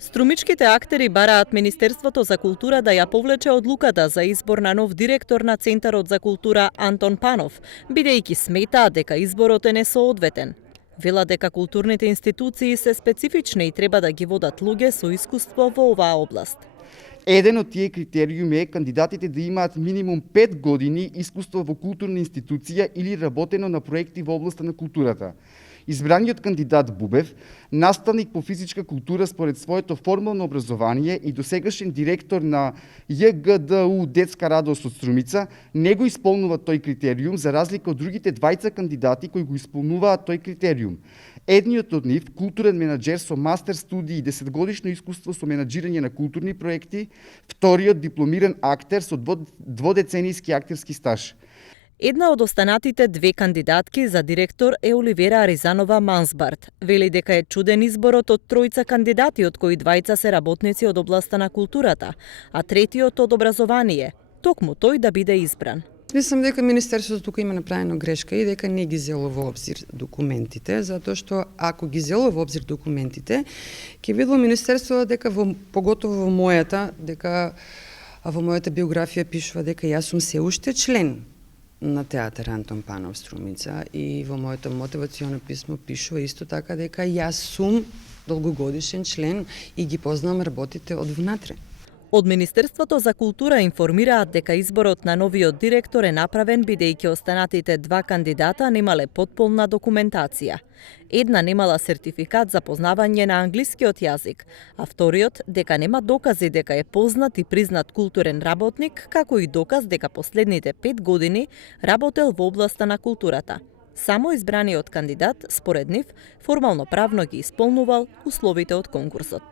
Струмичките актери бараат Министерството за култура да ја повлече одлуката за избор на нов директор на Центарот за култура Антон Панов, бидејќи сметаат дека изборот е несоодветен. Велат дека културните институции се специфични и треба да ги водат луѓе со искуство во оваа област. Еден од тие критериуми е кандидатите да имаат минимум 5 години искуство во културна институција или работено на проекти во областа на културата. Избраниот кандидат Бубев, наставник по физичка култура според своето формално образование и досегашен директор на ЈГДУ Детска радост од Струмица, не го исполнува тој критериум за разлика од другите двајца кандидати кои го исполнуваат тој критериум. Едниот од нив, културен менаџер со мастер студии и 10-годишно искуство со менаџирање на културни проекти, вториот дипломиран актер со дводеценијски актерски стаж. Една од останатите две кандидатки за директор е Оливера Аризанова Мансбарт. Вели дека е чуден изборот од тројца кандидати, од кои двајца се работници од областа на културата, а третиот од образование. Токму тој да биде избран. Мислам дека Министерството тука има направено грешка и дека не ги зело во обзир документите, затоа што ако ги зело во обзир документите, ќе видело Министерството дека поготово во мојата биографија пишува дека јас сум се уште член на театар Антон Панов Струмица и во моето мотивационо писмо пишува исто така дека јас сум долгогодишен член и ги познавам работите од внатре. Од Министерството за култура информираат дека изборот на новиот директор е направен бидејќи останатите два кандидата немале потполна документација. Една немала сертификат за познавање на англискиот јазик, а вториот дека нема докази дека е познат и признат културен работник, како и доказ дека последните 5 години работел во областа на културата. Само избраниот кандидат, според нив, формално правно ги исполнувал условите од конкурсот.